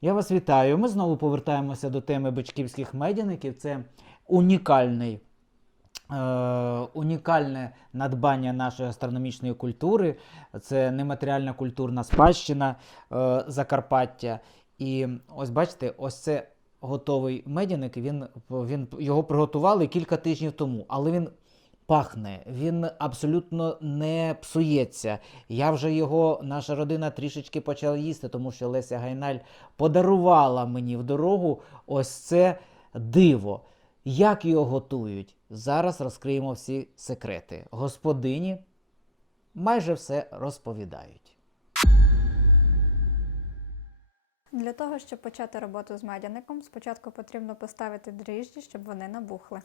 Я вас вітаю. Ми знову повертаємося до теми бичківських медяників. Це унікальний, е, унікальне надбання нашої астрономічної культури. Це нематеріальна культурна спадщина е, Закарпаття. І ось бачите, ось це готовий медяник. Він, він його приготували кілька тижнів тому, але він пахне, він абсолютно не псується. Я вже його, наша родина трішечки почала їсти, тому що Леся Гайналь подарувала мені в дорогу ось це диво. Як його готують? Зараз розкриємо всі секрети. Господині майже все розповідають. Для того, щоб почати роботу з медяником, спочатку потрібно поставити дріжджі, щоб вони набухли.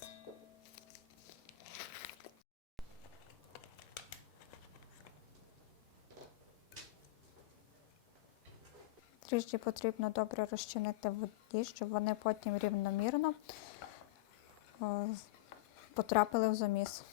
Дріжджі потрібно добре розчинити в воді, щоб вони потім рівномірно потрапили в заміс.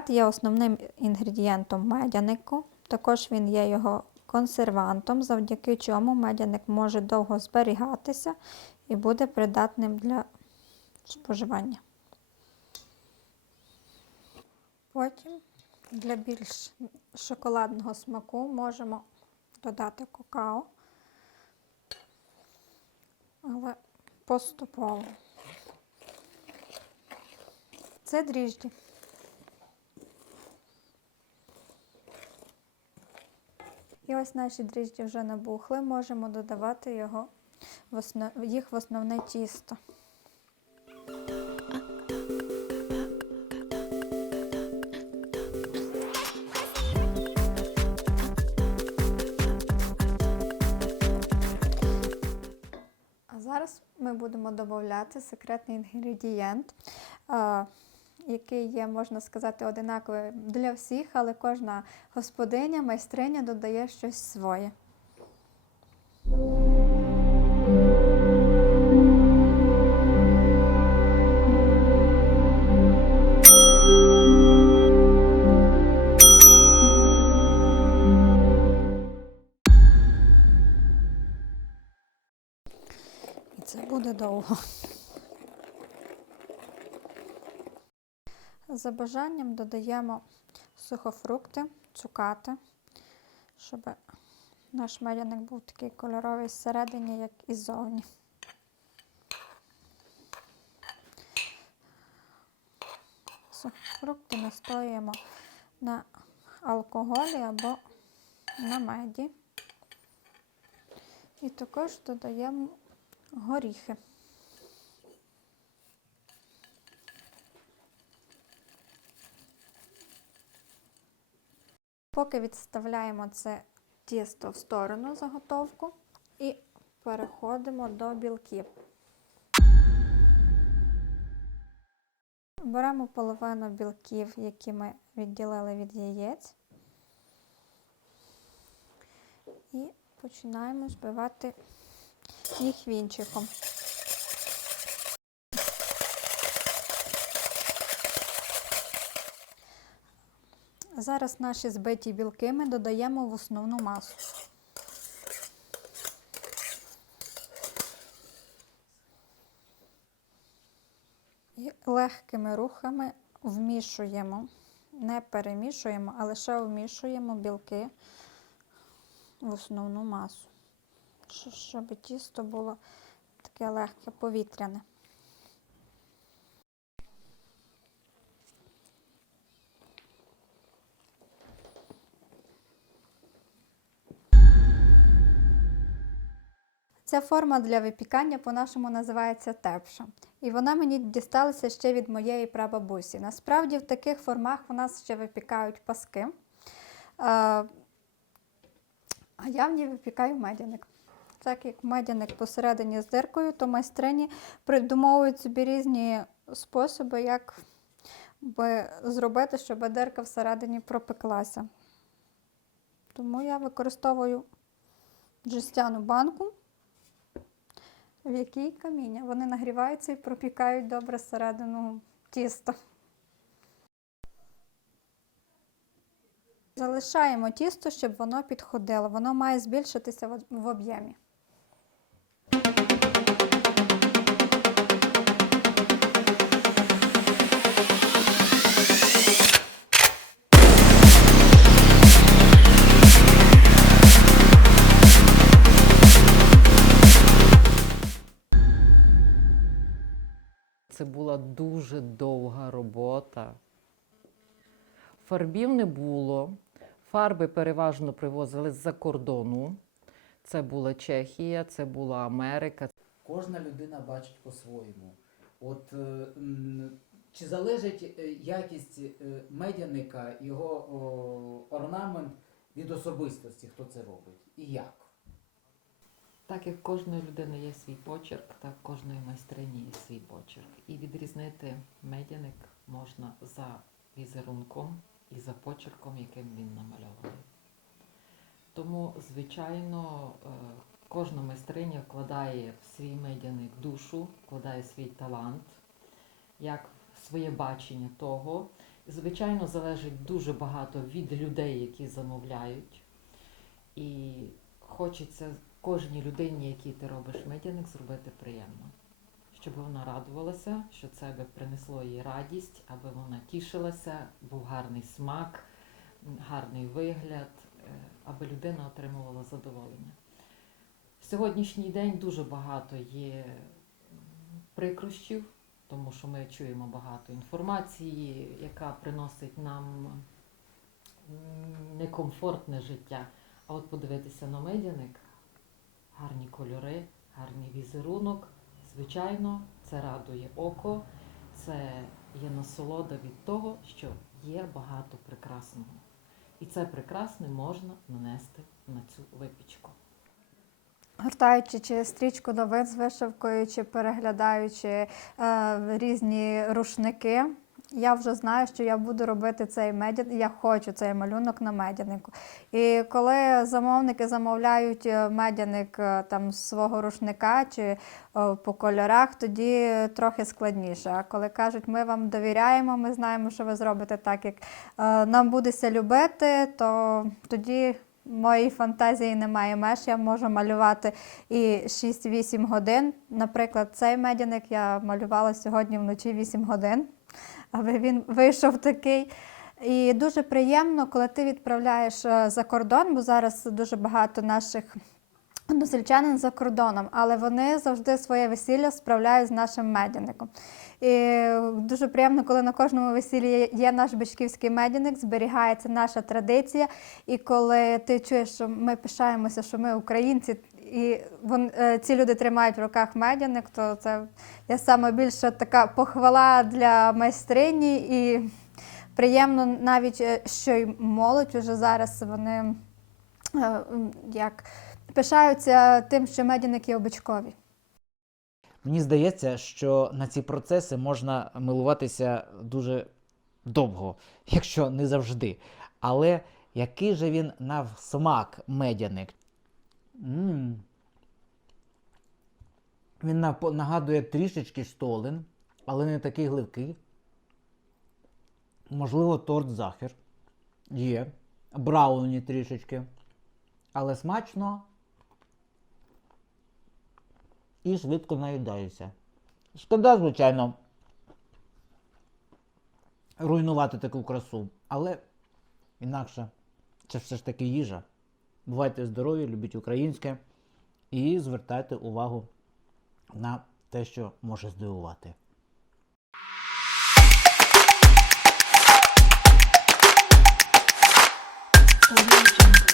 Мед є основним інгредієнтом медянику. Також він є його консервантом, завдяки чому медяник може довго зберігатися і буде придатним для споживання. Потім для більш шоколадного смаку можемо додати какао, але поступово. Це дріжджі. І ось наші дріжджі вже набухли, можемо додавати його їх в основне тісто. А зараз ми будемо додавати секретний інгредієнт, який є, можна сказати, одинаковий для всіх, але кожна господиня, майстриня додає щось своє. Це буде довго. За бажанням додаємо сухофрукти, цукати, щоб наш медяник був такий кольоровий зсередині, як і ззовні. Сухофрукти настоюємо на алкоголі або на меді. І також додаємо горіхи. Поки відставляємо це тісто в сторону заготовку і переходимо до білків. Беремо половину білків, які ми відділили від яєць, і починаємо збивати їх вінчиком. Зараз наші збиті білки ми додаємо в основну масу. І легкими рухами вмішуємо, не перемішуємо, а лише вмішуємо білки в основну масу, щоб тісто було таке легке повітряне. Ця форма для випікання по-нашому називається тепша. І вона мені дісталася ще від моєї прабабусі. Насправді в таких формах у нас ще випікають паски. А я в ній випікаю медяник. Так як медяник посередині з диркою, то майстрині придумовують собі різні способи, як би зробити, щоб дирка всередині пропеклася. Тому я використовую жестяну банку, в якій каміння. Вони нагріваються і пропікають добре середину тіста. Залишаємо тісто, щоб воно підходило. Воно має збільшитися в- об'ємі. Дуже довга робота. Фарбів не було. Фарби переважно привозили з-за кордону. Це була Чехія, це була Америка. Кожна людина бачить по-своєму. От е, чи залежить е, якість е, медяника, його орнамент від особистості, хто це робить і як? Так як кожної людини є свій почерк, так кожної майстрині є свій почерк. І відрізнити медяник можна за візерунком і за почерком, яким він намальований. Тому, звичайно, е, кожна майстриня вкладає в свій медяник душу, вкладає свій талант, як своє бачення того. Звичайно, залежить дуже багато від людей, які замовляють. І хочеться кожній людині, якій ти робиш медяник, зробити приємно. Щоб вона радувалася, що це би принесло їй радість, аби вона тішилася, був гарний смак, гарний вигляд, е, аби людина отримувала задоволення. В сьогоднішній день дуже багато є прикрощів, тому що ми чуємо багато інформації, яка приносить нам некомфортне життя. А от подивитися на медяник, гарні кольори, гарний візерунок. Звичайно, це радує око, це є насолода від того, що є багато прекрасного. І це прекрасне можна нанести на цю випічку. Гортаючи чи стрічку новин з вишивкою, чи переглядаючи е, різні рушники, я вже знаю, що я буду робити цей медян, я хочу цей малюнок на медянику. І коли замовники замовляють е, медяник е, там свого рушника чи е, по кольорах, тоді трохи складніше. А коли кажуть, ми вам довіряємо, ми знаємо, що ви зробите так, як нам будеться любити, то тоді моїй фантазії немає меж. Я можу малювати і 6-8 годин. Наприклад, цей медяник я малювала сьогодні вночі 8 годин, аби він вийшов такий. І дуже приємно, коли ти відправляєш е, за кордон, бо зараз дуже багато наших односельчанин за кордоном, але вони завжди своє весілля справляють з нашим медяником. І дуже приємно, коли на кожному весіллі є наш бичківський медяник, зберігається наша традиція. І коли ти чуєш, що ми пишаємося, що ми українці, і вон, е, ці люди тримають в руках медяник, то це є саме більше така похвала для майстрині. І приємно навіть, е, що й молодь уже зараз вони е, як пишаються тим, що медяники обичкові. Мені здається, що на ці процеси можна милуватися дуже довго, якщо не завжди. Але який же він на смак медяник? м Він напо- нагадує трішечки штолен, але не такий гливкий. Можливо, торт захер. Є. Брауні трішечки. Але смачно і швидко наїдаюся. Шкода, звичайно, руйнувати таку красу, але інакше це все ж таки їжа. Бувайте здорові, любіть українське і звертайте увагу на те, що може здивувати. Thank you.